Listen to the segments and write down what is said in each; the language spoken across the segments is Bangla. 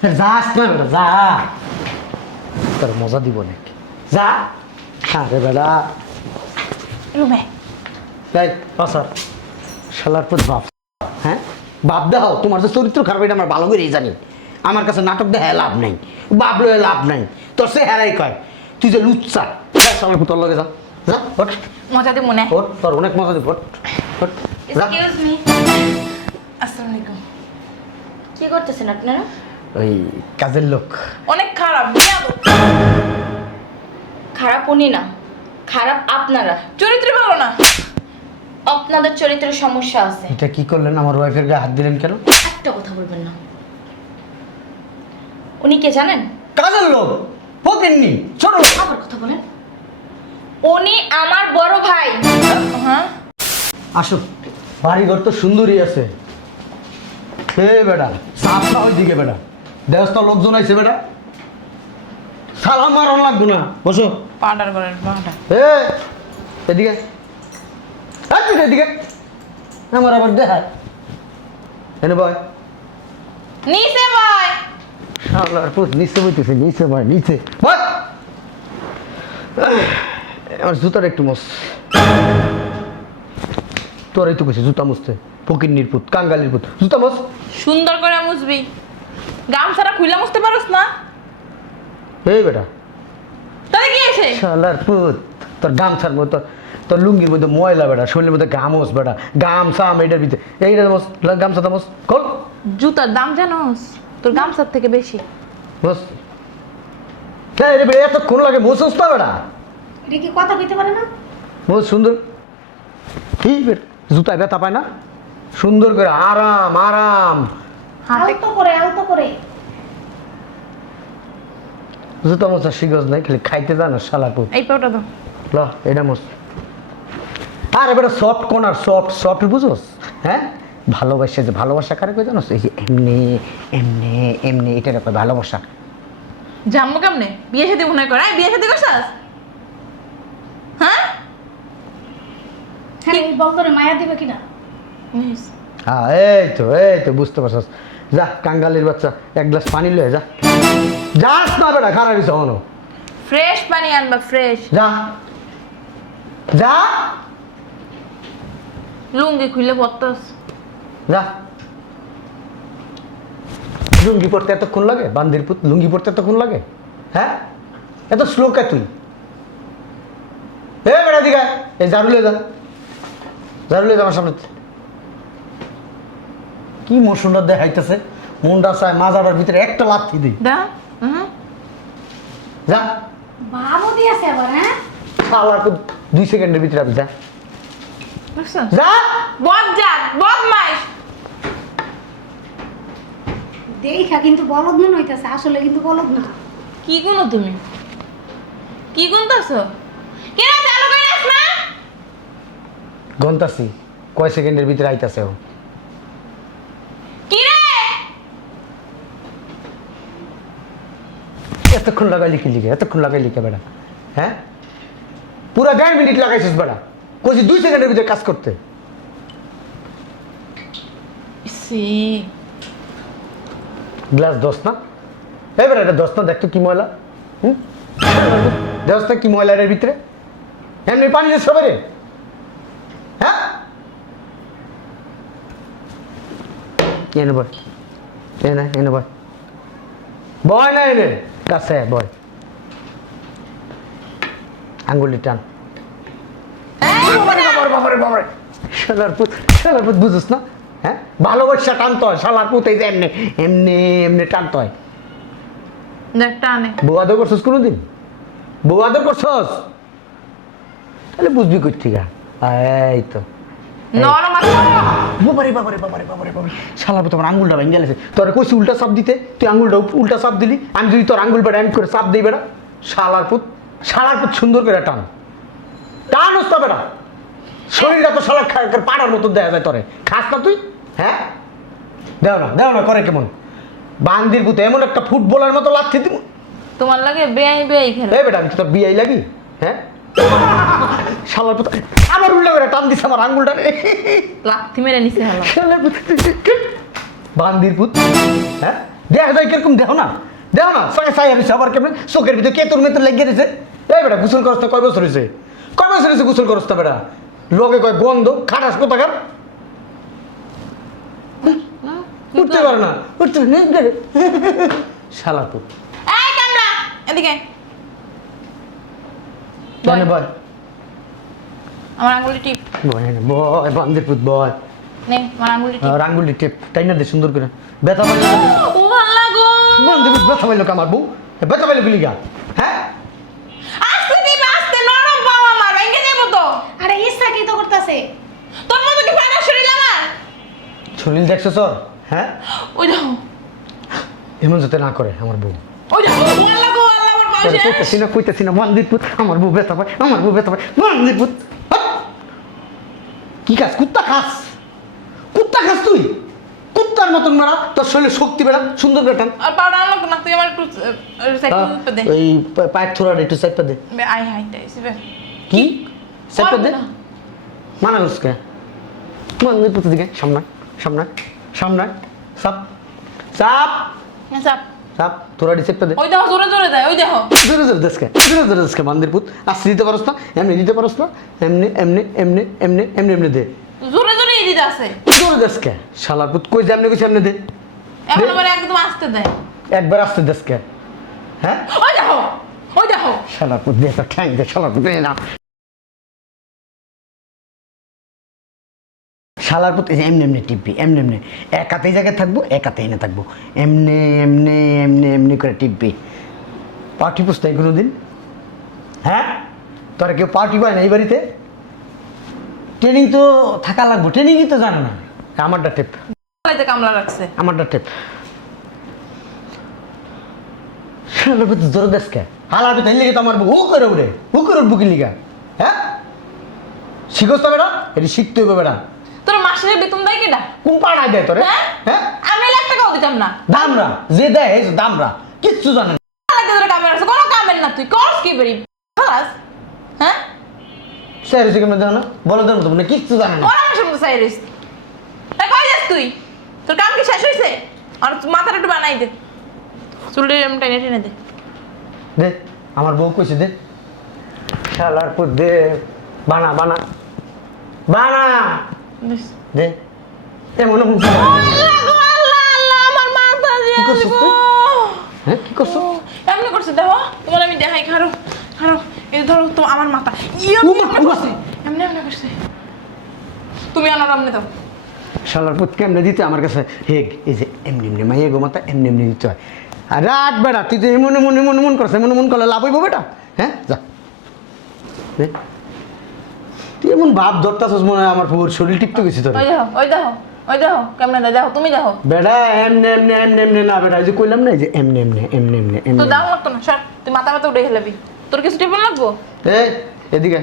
যাস না বেটা যা, তোর মজা দিব নাকি যা। আরে বেটা রুমে তাই স্যার শালার পুত বাপ। হ্যাঁ বাপ দেখাও, তোমার যে চরিত্র খারাপ এটা আমরা ভালো করেই জানি। আমার কাছে নাটক দেখায় লাভ নাই, বাপ লয়ে লাভ নাই, তোর সে হেরাই কয় তুই যে লুচ্চা। শালার পুত লগে যা যা ওঠ মজা দি মনে ওঠ, তোর অনেক মজা দিব ওঠ ওঠ যা। এক্সকিউজ মি আসসালামু আলাইকুম। কি করতেছেন আপনারা? ওই কাজের লোক। অনেক খারাপ বিয়াদব। খারাপ উনি না, খারাপ আপনারা। চরিত্র ভালো না। আপনাদের চরিত্রের সমস্যা আছে। এটা কি করলেন? আমার ওয়াইফের গায়ে হাত দিলেন কেন? একটা কথা বলবেন না। উনি কে জানেন? কাজের লোক পকেননি ছোট লোক। আবার কথা বলেন। উনি আমার বড় ভাই। হ্যাঁ আসো, বাড়িঘর তো সুন্দরই আছে। হে বেটা সাপ না ওইদিকে বেটা, দেবস্থা লোকজন আইছে বেটা, সালাম মারন লাগবো না। বসো পাউডার করেন পাউডার। হে এদিকে এদিকে আমার আবার দেখায় এনে বয়। নিচে ভাই শালার পুত নিচে বইতেছে, নিচে বয় নিচে বয়। আমার জুতার একটু মস, তোরাই তো কইছে জুতা মুছতে। ফকিন্নির পুত, কাঙ্গালির পুত, জুতা মস। সুন্দর করে মুছবি। গামছাটা খুইলা মুছতে পারোস না? হে বেটা তাহলে কি আছে? শালার পুত, তোর গামছার মতো তোর লুঙ্গির মধ্যে ময়লা বেটা, শরীরের মধ্যে গামস বেটা, গামছা এটার ভিতরে এইটা মস, গামছা তামস কর জুতার দাম জানোস? তোর গামছার থেকে বেশি। বস। হ্যাঁ রে বেটা এতক্ষণ লাগে মোসস না বেটা, এটা কি কথা কইতে পারে না? মোস সুন্দর কি বেটা জুতায় ব্যথা পায় না? সুন্দর করে আরাম আরাম হাতে আলতো করে। জুতা মোছা শিগজ নাই, খালি খাইতে জানো শালার পুত। এই পাউডার দাও। ল এটা মোস। আরে বেটা সফট কর্নার, সফট সফট বুঝোস? হ্যাঁ ভালোবাসা, যে ভালোবাসা কারে কই জানোস? এই যে এমনি এমনি এমনি এটা কয় ভালোবাসা। জাম্মু কেমনে বিয়ে শাদী মনে করে? বিয়ে শাদী করছাস? হ্যাঁ হ্যাঁ এই বলতরে মায়া দিবে কিনা? নিস। হ্যাঁ এই তো বুঝতে পারছস। যা কাঙ্গালির বাচ্চা, এক গ্লাস পানি লয়ে যা। যাস না বেটা, খারাপ হইছে হনো। ফ্রেশ পানি আনবা ফ্রেশ। যা যা লুঙ্গি খুলে পড়তাস। যা। লুঙ্গি পড়তে এতক্ষণ লাগে? বান্দির পুত লুঙ্গি পড়তে এতক্ষণ লাগে? হ্যাঁ এত স্লো কে তুই? এ বেটা দিঘা এই ঝাড়ু লিয়ে যা, ঝাড়ু লিয়ে যা আমার সামনে। কি মৌসুমটা দেখাইতেছে, মনটা চায় মাজাটার ভিতরে একটা লাথি দিই। দা হুম যা বাবু দিয়েছে আবার। হ্যাঁ শালার পুত 2 সেকেন্ডের ভিতরে আমি যা বুঝছস? যা। বজ্জাত বদমাইশ। দেখা কিন্তু বলদ মনে হইতেছে, আসলে কিন্তু বলদ না। কি গুনো তুমি? কি গুনতাছো? কেন চালু কইরাস না? গন্তাছি কয় সেকেন্ডের ভিতরে আইতাছে ও। কি রে? এতক্ষণ লাগাইলি কি লিখে, এতক্ষণ লাগাইলি কে বেটা? হ্যাঁ পুরা 1.5 মিনিট লাগাইছিস বেটা, কইছি 2 সেকেন্ডের ভিতরে কাজ করতে। সি গ্লাস 10 না? এই বেটা এটা 10 না? দেখতো কি ময়লা। হুম 10 না কি ময়লা এর ভিতরে? এমনি পানি দিয়ে সবে রে। হ্যাঁ এনে বয়, এনে বয়, বয় না এনে কাছে বয়। আঙ্গুলি টান। বাবারে শালার পুত বুঝছ না? হ্যাঁ ভালোবাসা টানতে হয় শালার পুত, এই যে এমনি এমনি এমনি টানতে হয়। দেখ টানে। বউ আদর করছস কোনোদিন? বউ আদর করছস? তাহলে বুঝবি কই থেকে। এই তো নরম আছে। বাবারে শালার পুত আমার আঙ্গুলটা ভেঙে গেছে। তোরে কইছি উল্টা চাপ দিতে, তুই আঙ্গুলটা উল্টা চাপ দিলি। আমি যদি তোর আঙ্গুল বেড়া এম করে চাপ দিই বেড়া, শালার পুত সুন্দর করে টান টান হস্তা বেড়া। শরীরটা তো শালার পাড়ার মতো দেখা যায়, তোরে খাস না তুই? হ্যাঁ দেও না করে কেমন বান্দির পুতে এমন একটা ফুটবলের মতো লাথি দিব। তোমার লাগে বেয়াই খেলে। এই বেটা আমি তো তোর বিয়াই লাগি? হ্যাঁ শালার পুত আমার উল্টা করে টান দিছে আমার আঙ্গুলটা রে। লাথি মেরে নিছে হলো। শালার পুত বান্দির পুত। হ্যাঁ দেখা যায় কিরকম দেখো না সাই সাই আর আবার কেমন চোখের ভিতরে কে তোর মেয়ে লেগে গেছে এই বেটা গোসল করস না কয় বছর হয়েছে গোসল করস না বেটা লোকে কয় গন্ধ খাটাস কোথাকার উঠতে পারে না শালা তো এই কামড়া এদিকে বয় বয় আমার আঙ্গুলি টিপ বয় বান্দির পুত বয় নে আমার আঙ্গুলি টিপ আঙ্গুলি টেপ তাই না দে সুন্দর করে ব্যথা পাইলো ও আল্লাহ গো বান্দির পুত ব্যথা পাইলো কামার বউ ব্যথা পাইলো গুলিগা হ্যাঁ আস্তে টিপ আস্তে নরম পাও আমার ভেঙে যাবো তো আরে ইচ্ছা কি তো করতেছে তোর মতো কি ফাটা শরীর আমার শরীর দেখছো সর হ্যাঁ ওই দেখো এমন যাতে না করে আমার বউ ওই দেখো ও আল্লাহ গো আল্লাহ আমার পাশে কইতেছি না বান্দির পুত আমার বউ ব্যথা পায় বান্দির পুত কি খাস কুত্তা খাস তুই কুত্তার মতন মারা তোর শরীরে শক্তি বেড়া সুন্দর বেটান আর পাউডার আনলো না তুই আমার একটু সাইকেল দে ওই পায়ের থোড়াটা একটু সাইপা দে আই হাই তাই সিবে কি সাইপা দে না। মানালস কে বান্দির পুত দিকে সামনে সাপ সাপ থোড়াটি সাইপা দে ওই দেখো জোরে জোরে দেয় ওই দেখো জোরে দেশকে বান্দির পুত আসতে দিতে পারস না এমনি দিতে পারস না এমনি দে জোরে জোরে দিতে আছে জোরে দেশকে শালার পুত কই যেমনি কইছে এমনি দে এখন আবার একদম আসতে দেয় একবার আসতে দেশকে হ্যাঁ ওই দেখো শালার পুত দিয়ে তো ঠ্যাং দে শালার পুত দে না শালার পুত এমনি টিপবি এমনি এক হাতেই জায়গায় থাকবো এক হাতে এনে থাকবো এমনি করে টিপবি পার্টি পুষ নাই কোনোদিন হ্যাঁ তোরা কেউ পার্টি পায় না এই বাড়িতে ট্রেনিং তো থাকা লাগবো ট্রেনিংই তো জানে না আমারটা টেপ গলাইতে কামলা রাখছে আমারটা টেপ শালার পুত জোর দেশকে হালার পুত লিগে তো আমার ও করে উঠবো কি লিগা হ্যাঁ শিখোস তো বেটা এটি শিখতে হবে বেটা তোর মাসের বেতন দেয় কেডা কোন পাড়ায় দেয় তোরে হ্যাঁ হ্যাঁ আমি 1 টাকাও দিতাম না দামরা যে দেয় এই যে দামরা কিচ্ছু জানে না গলাইতে তোর কামলা রাখছে কোনো কামের না তুই করস কি বেরি খালাস হ্যাঁ সে হয়েছে কেমন জানো না বলো দেন তো কিচ্ছু জানে না ওরা আমার সামনে সাইরিস তাই কই যাস তুই তোর কাম কি শেষ হইছে আর মাথাটা একটু বানাই দে চুলটা এমন টেনে দে দে আমার বউ কইছে দে শালার পুত দে বানা দিস। দে এমন আল্লাহ গো, আল্লাহ, আল্লাহ, আমার মাথা দিয়ে কি করছিস গো। তুই? হ্যাঁ কি করছো এমনি করছে দেখো তোমার আমি দেখাই খারো এই ধরো তো আমার মাথা উমা, উমা। এমনি করছে তুমি আনার এমনি দাও শালার পুত কেমনে দিতে আমার কাছে হেগ এই যে এমনি মাইয়ে গো মাথা এমনি দিতে হয় আর রাত বেড়া তুই তো মন করছে মন করলে লাভ হইব বেটা হ্যাঁ যা দে। তুই এমন ভাব ধরতাছস মনে হয় আমার পুরো শরীর টিপতে গেছি তোর ওই দেখো কেমনে দেয় দেখো তুমি দেখো বেটা এমনি না বেটা এই যে কইলাম না এই যে এমনি তো দাম লাগতো না সর তুই মাথা উঠে হেলাবি তোর কিছু টিপন লাগবো এই এদিকে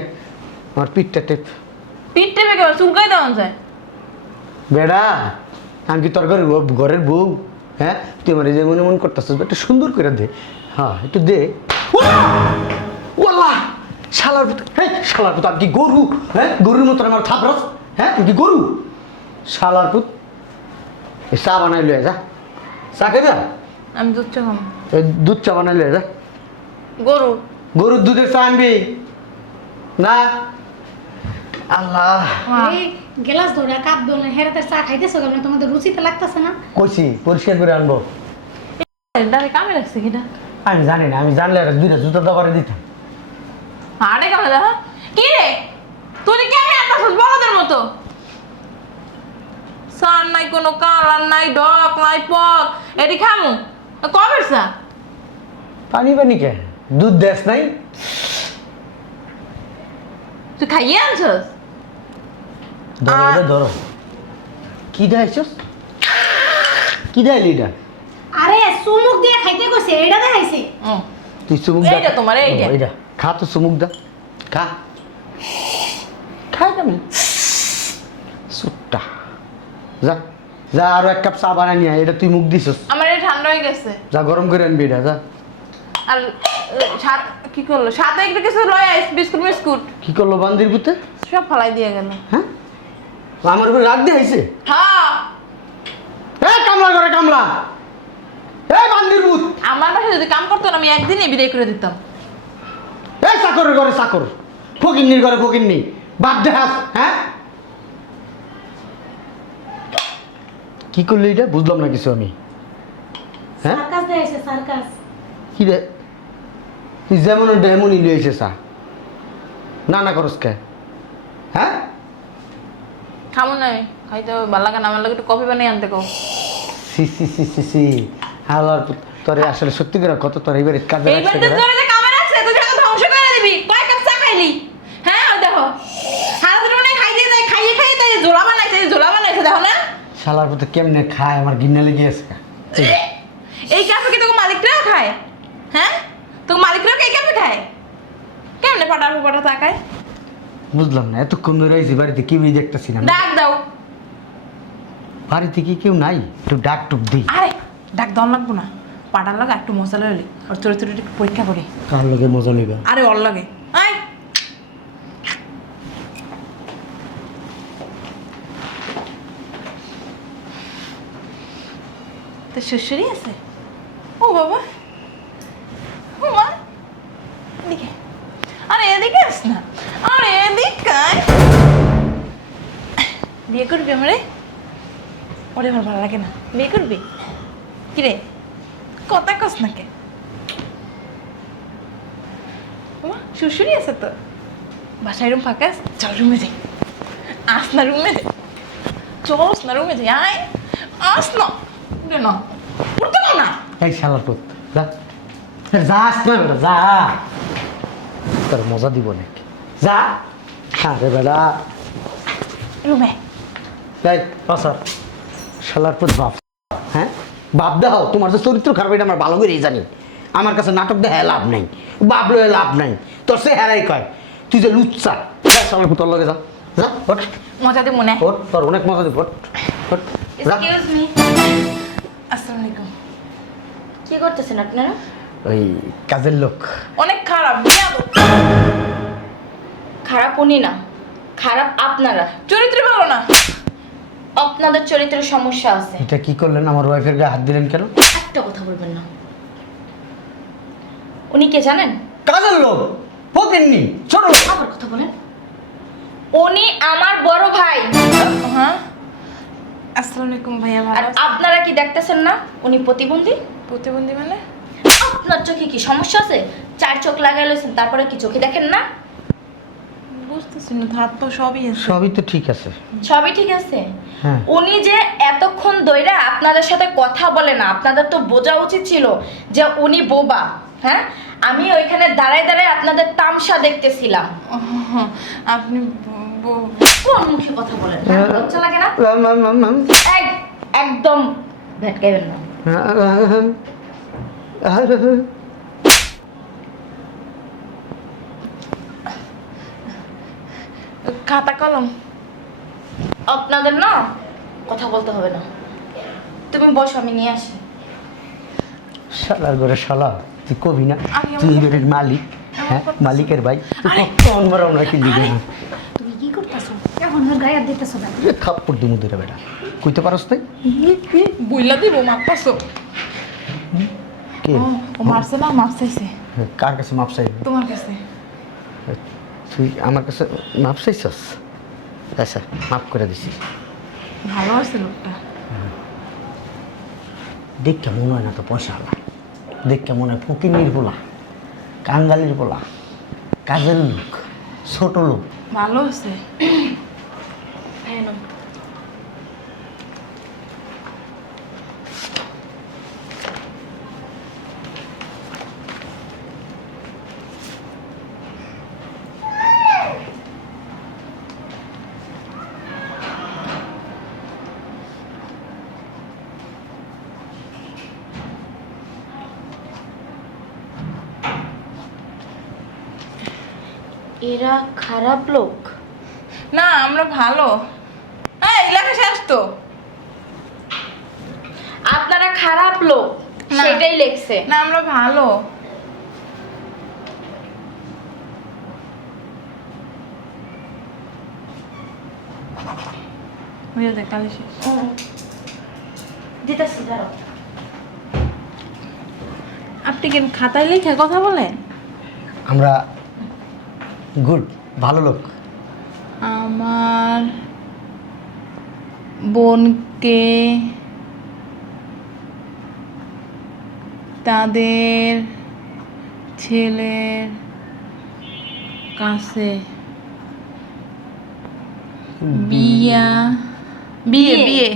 আমার পিঠটা টেপ পিঠ টেপে কেউ চুলকাই দেওয়া যায় বেড়া আমি কি তোর ঘরের বউ হ্যাঁ তুই আমার এই যে মন করতেছিস একটু সুন্দর করে দে হ্যাঁ একটু দে ওয়াল্লাহ শালার পুত আমি কি গরু হ্যাঁ গরুর মতো আমার থাপড়াস হ্যাঁ তুই কি গরু শালার পুত এই চা বানাই লয়ে যা চা খাইবা আমি দুধ চা খাবো এই দুধ চা বানাই লয়ে যা গরুর দুধের চা আনবি না আল্লাহ এই গ্লাস ধরে কাপ ধরে হেরাতে চা খাইতেছো কেমন তোমাদের রুচিতে লাগতেছে না কইছি পরিষ্কার করে আনবো দাঁড়ে কামে লাগছে কিনা আমি জানি না আমি জানলে আর দুইটা জুতো দাবারে দিতাম আরে কামে দেখো কি রে তুই কেমন আসছিস বলদের মতো সার নাই কোনো কালার নাই ডক নাই পক এটি খামু কবে সা পানি কে দুধ দেশ নাই তুই খাইয়ে আনছস ধরো এটা ধরো কি দেখাইছস কি দেখাইলি এটা আরে চুমুক দিয়ে খাইতে কইছে এটা দেখাইছে তুই চুমুক দা এইটা তোমার, এইটা। এইটা খা তো চুমুক দা খা খাই তুমি সুট্টা যা যা আরো এক কাপ চা বানাই নিয়ে আয়, এটা তুই মুখ দিছস আমার এটা ঠান্ডা হয়ে গেছে যা গরম করে আনবি এটা যা আর কি করলো সাথে একটা কিছু লয় আইস বিস্কুট কি করলো বান্দির পুতে সব ফালাই দিয়ে গেল হ্যাঁ আমার উপরে রাগ দিয়ে আইছে হ্যাঁ কামলা করে কামলা এই বান্দির ভূত, আমার বাসায় যদি কাম করতো না আমি একদিনই বিদায় করে দিতাম। এই চাকরের ঘরে চাকর, ফকিন্নির ঘরে ফকিন্নি, বাদ দে হাস। হ্যাঁ কি করলি এটা বুঝলাম না কিছু আমি। হ্যাঁ সার্কাস দেখাইছে সার্কাস। কি রে তুই যেমন এমনই লিয়েছে চা না না করস কে? হ্যাঁ খামো না আমি, খাইতে হবে ভালো লাগে না, আমার লাগে একটু কফি বানিয়ে আনতে কও। সি সি সি সি সি হালার পুত, তোরে আসলে সত্যি করে কত তোর এইবারে কাজে এইবার রাখছে তো তোরে যে কামে রাখছে তুই জায়গা ধ্বংস করে দিবি, কয় কাপ চা খাইলি? হ্যাঁ ওই দেখো সারা দিন মনে হয় খাইতে যায়, খাইয়ে খাইয়ে তাই ঝোলা বানাইছে দেখো না। শালার পুত কেমনে খায় আমার গিন্নে লেগে আছে। এই কাপে কি তোকে মালিকরাও খায়? হ্যাঁ তোকে মালিকরাও কি এই কাপে খায়? কেমনে পাটার উপরটা তাকায়? বুঝলাম না এতক্ষণ ধরে আইছি বাড়িতে কেউই দেখতেছি না। ডাক দাও। বাড়িতে কি কেউ নাই? একটু ডাক টুক দিই। আরে ডাক দাও লাগবো না, পাটার লাগে একটু মশলা হলে আর চরিত্র একটু পরীক্ষা করি। কার লগে মজা লইবা? আরে ওর লাগে আয়। তো শ্বশুরই আছে? ও বাবা, ও মা, এদিকে। আরে এদিকে আস না, আরে এদিকে আয়। বিয়ে করবি আমারে? ওরে আমার ভালো লাগে না, বিয়ে করবি? কিরে কথা কস না কে? শ্বশুরই আছে তো, বাসায় রুম ফাঁকা আছে? চল রুমে যাই। আস না রুমে যাই, চলস না রুমে যাই, আয় আস না। উঠে না, উঠতে পার না। এই শালার পুত যা, যাস না বেটা যা, তোর মজা দিব নাকি? যা। আরে বেটা রুমে এই পাসার শালার পুত বাপ। হ্যাঁ বাপ দেখাও, তোমার যে চরিত্র খারাপ এটা আমরা ভালো করেই জানি। আমার কাছে নাটক দেখায় লাভ নাই, বাপ লয়ে লাভ নাই, তোর সে হেরাই কয় তুই যে লুচ্চা। শালার পুত লগে যা, যা ওঠ মজা দি মনে। ওঠ, তোর অনেক মজা দিব, ওঠ ওঠ যা। এক্সকিউজ মি, আসসালামু আলাইকুম। কি করতেছেন আপনারা? ওই কাজের লোক। অনেক খারাপ বিয়া দাও। খারাপ উনি না, খারাপ আপনারা। চরিত্র ভালো না। আপনাদের চরিত্রের সমস্যা আছে। এটা কি করলেন? আমার ওয়াইফের গায়ে হাত দিলেন কেন? একটা কথা বলবেন না। উনি কে জানেন? কাজের লোক, ফকিন্নি, ছোট লোক। আবার কথা বলেন। উনি আমার বড় ভাই। হ্যাঁ আসসালামু আলাইকুম ভাইয়া, আর ভালো আছেন? আপনারা কি দেখতেছেন না উনি প্রতিবন্ধী? প্রতিবন্ধী মানে? আপনার চোখে কি সমস্যা আছে? 4 চোখ লাগাই লইছেন, তারপরে কি চোখে দেখেন না? বুঝতেছি না, হাত পা সবই আছে। সবই তো ঠিক আছে। সবই ঠিক আছে। হ্যাঁ। উনি যে এতক্ষণ ধইরা আপনাদের সাথে কথা বলে না, আপনাদের তো বোঝা উচিত ছিল যে উনি বোবা। হ্যাঁ, আমি ওইখানে দাঁড়ায় দাঁড়ায় আপনাদের তামসা দেখতেছিলাম। আপনি কোন মুখে কথা বলেন? লজ্জা লাগে না? একদম ভেটকাইবেন না। খাতা কলম? আপনাদের না কথা বলতে হবে না, তুমি বসো, আমি নিয়ে আসি। শালার ঘরে শালা, তুই কবি না? আমি তুই আমার- এবারের মালিক। হ্যাঁ করতেছি। মালিকের ভাই। আরে! কখন বড় না কি দিবি না? তুমি কি করতেছো? এখন ওর গায়ে হাত দিতেছো না? থাপ্পড় দিমু ধরে বেটা, কইতে পারস নাই? বুইলা দিব মাপতাছো? কে? ও মারছে না, মাপ চাইছে কার কাছে মাপ চাইবি? তোমার কাছে। তুই আমার কাছে মাপ চাইছস? আচ্ছা মাফ করে দিছি। ভালো আছে লোকটা। দেখ কেমন হয় না তো পয়সা হলা, দেখ কেমন হয় ফকিনির পোলা, কাঙ্গালির পোলা, কাজের লোক, ছোট লোক। ভালো আছে। হ্যাঁ না, এরা খারাপ লোক। না আমরা ভালো। হ্যাঁ এলাকা শেষ তো। আপনারা খারাপ লোক, না। সেটাই লেখছে। না আমরা ভালো। বুঝে দেখ কালি শেষ। দিতেছি, দাঁড়াও। আপনি কি খাতায় লিখে কথা বলেন? আমরা গুড, ভালো লোক। আমার বোনকে তাদের ছেলের কাছে বিয়ে বিয়ে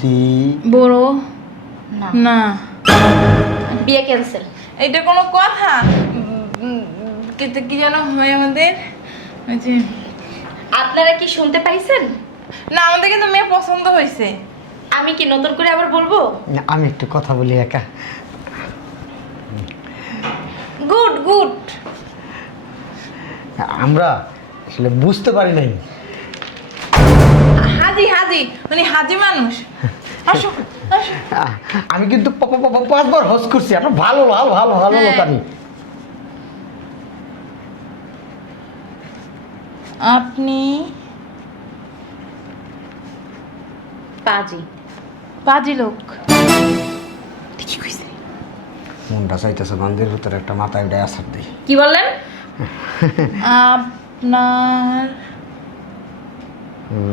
দি বড় না না। বিয়ে ক্যান্সেল। এটা কোনো কথা? কি যেন হয় আমাদের, ওই যে আপনারা কি শুনতে পাইছেন? না, আমাদের কিন্তু মেয়ে পছন্দ হয়েছে। আমি কি নতুন করে আবার বলবো? আমি একটু কথা বলি একা। Good good. আমরা আসলে বুঝতে পারি নাই। হাজি হাজি, মানে হাজি মানুষ। আসো আসো। আমি কিন্তু 5বার হজ করছি। আপনার ভালো ভালো ভালো ভালো হ্যাঁ। লোক আমি। আপনি পাজি। পাজি লোক। মনটা চাইতেছে বান্দির ভিতরে একটা মাথায় উঠে আসার দিই। কি বললেন? আপনার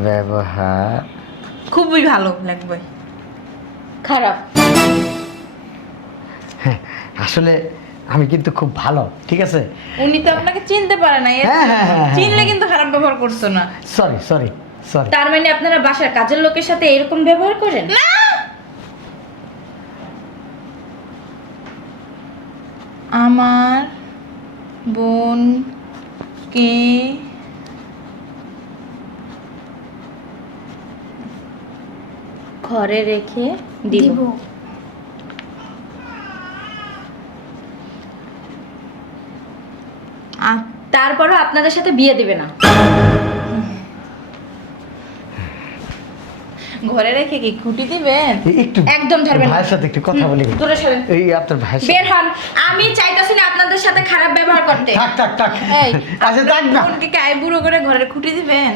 ব্যবহার খুবই ভালো লাগবে। খারাপ। আসলে আমি কিন্তু খুব ভালো, ঠিক আছে? উনি তো আপনাকে চিনতে পারে না। হ্যাঁ, হ্যাঁ, হ্যাঁ, হ্যাঁ। চিনলে কিন্তু খারাপ ব্যবহার করছো না। Sorry sorry sorry. তার মানে আপনারা বাসার কাজের লোকের সাথে এরকম ব্যবহার করেন? না, আমার বোনকে ঘরে রেখে দিব। তারপরও আপনাদের সাথে বিয়ে দিবে না। ঘরে রেখে কি খুঁটি দিবেন? একটু একদম ছাড়বেন না। ভাইয়ের সাথে একটু কথা বলি। দূরে সরেন। এই আপনার ভাইয়ের সাথে- বের হন। আমি চাইতাছি না আপনাদের সাথে খারাপ ব্যবহার করতে। থাক থাক থাক। এই আচ্ছা থাক না। বোনকে কি আই বুড়ো করে ঘরের খুঁটি দিবেন?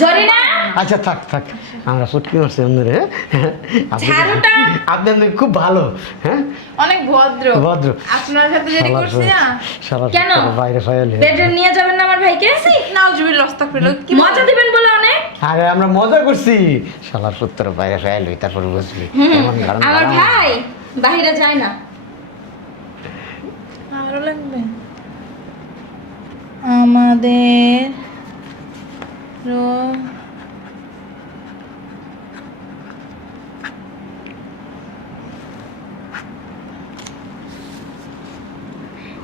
ঝরি না। আচ্ছা থাক থাক। আমরা ফুটকি মারছি অন্যরে। ঝাড়ুটা। আপনাদের খুব ভালো। হ্যাঁ, অনেক ভদ্র। ভদ্র। আপনার সাথে যেটা করছি না, কেন কেন? বাইরে ফাইলে? বেডে নিয়ে যাবেন না আমার ভাইকে? নাউজুবিল্লাহ আস্তাগফিরুল্লাহ। কি মজা দিবেন বলে অনেক। আরে আমরা মজা করছি। শালার পুত্র বাইরে ফাইল হই, তারপর বুঝলি এমন গান আমার গান। ভাই বাহিরে যায় না। আরো লাগবে? আমাদের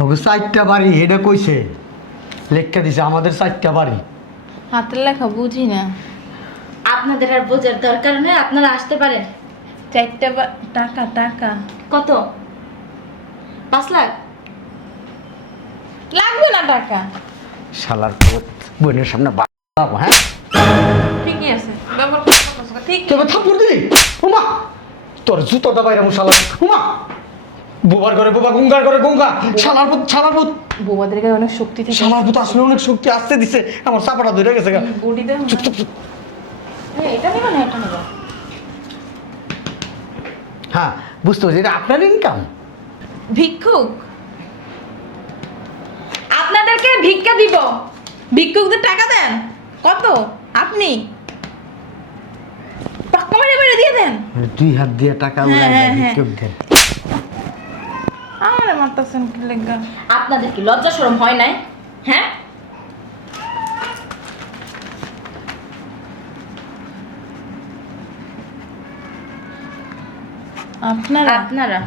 ওগো 4টা বাড়ি এটা কইছে, লেখা দিছে আমাদের 4টা বাড়ি। হাতের লেখা বুঝি না। আপনাদের আর বোঝার দরকার নেই, আপনারা আসতে পারেন। 4টা টাকা টাকা কত? 5 লাখ লাগবে না টাকা। শালার পুত বোনের সামনে বাবা। হ্যাঁ, ঠিকই আছে, ব্যবহার করতে ঠিক। তুই এবার থাপ্পড় দিলি? উমা তোর জুতোটা বাইরে মু শালার। উমা বোবার করে বোবা, গঙ্গার করে গঙ্গা। শালার পুত শালার পুত বৌমাদের গায়ে অনেক শক্তি থাকে। শালার পুত আসলে অনেক শক্তি আসতে দিছে। আমার চাপাটা ধরে গেছে গা। বডিতে চুপ চুপ চুপ। এটা নিব না, এটা নিব। হ্যাঁ বুঝতে পারছি, এটা আপনার ইনকাম। ভিক্ষুক। আপনাদেরকে ভিক্ষা দিব। ভিক্ষুকদের টাকা দেন কত? আপনি পাক্কা মেরে মেরে দিয়ে দেন। 2 হাত দিয়ে টাকা উড়ায় হ্যাঁ, দেয় হ্যাঁ। ভিক্ষুকদের। আমার মারতেছেন কি লেগা? আপনাদের কি লজ্জা শরম হয় নাই? হ্যাঁ, আপনারা আপনারা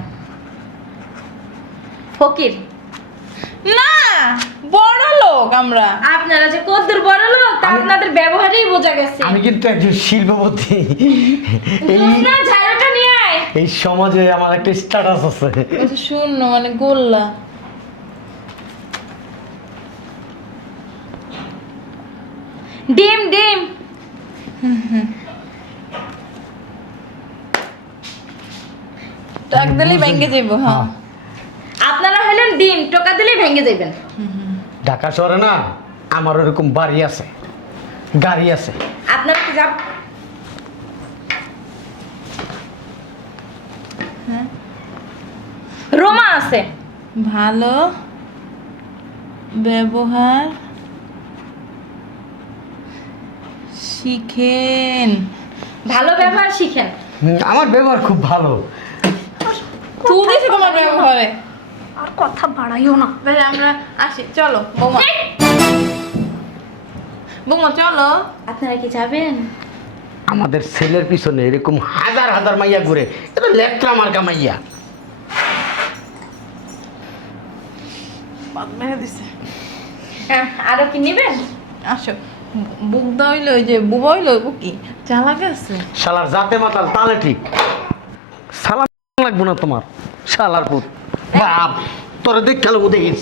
ফকির। না, বড় লোক আমরা। আপনারা যে কদ্দুর বড় লোক তা আপনাদের ব্যবহারেই বোঝা গেছে। আমি কিন্তু একজন শিল্পপতি। এই জোসনা, ঝাড়ুটা নিয়ে আয়। এই সমাজে আমার একটা স্ট্যাটাস আছে। আচ্ছা শূন্য মানে গোল্লা। ডিম ডিম। টাক দিলেই ব্যাংকে যাবো। হ্যাঁ, আপনারা হলেন ডিম, টোকা দিলেই ভেঙে যাবেন। ঢাকা শহরে না আমার ওরকম বাড়ি আছে, গাড়ি আছে। আপনারা কি যাব? আছে। ভালো ব্যবহার শিখেন। ভালো ব্যবহার শিখেন। আমার ব্যবহার খুব ভালো। তুই দিছে তোমার ব্যবহারে। আর কথা বাড়াইও না। তাহলে আমরা আসি, চলো বৌমা। বৌমা চলো। আপনারা কি যাবেন? আমাদের ছেলের পিছনে এরকম হাজার হাজার মাইয়া ঘুরে, এটা লেট্রা মার্কা মাইয়া। বাদ মেরে দিছে। আরো কি নেবেন? আসো, বুক দইল, ওই যে বুবা হইল বুকি চালা গেছে। শালার জাতে মাতাল তাহলে ঠিক। সালাম লাগবো না তোমার শালার পুত। বাপ তোরা দেখ খেলো দেখিস।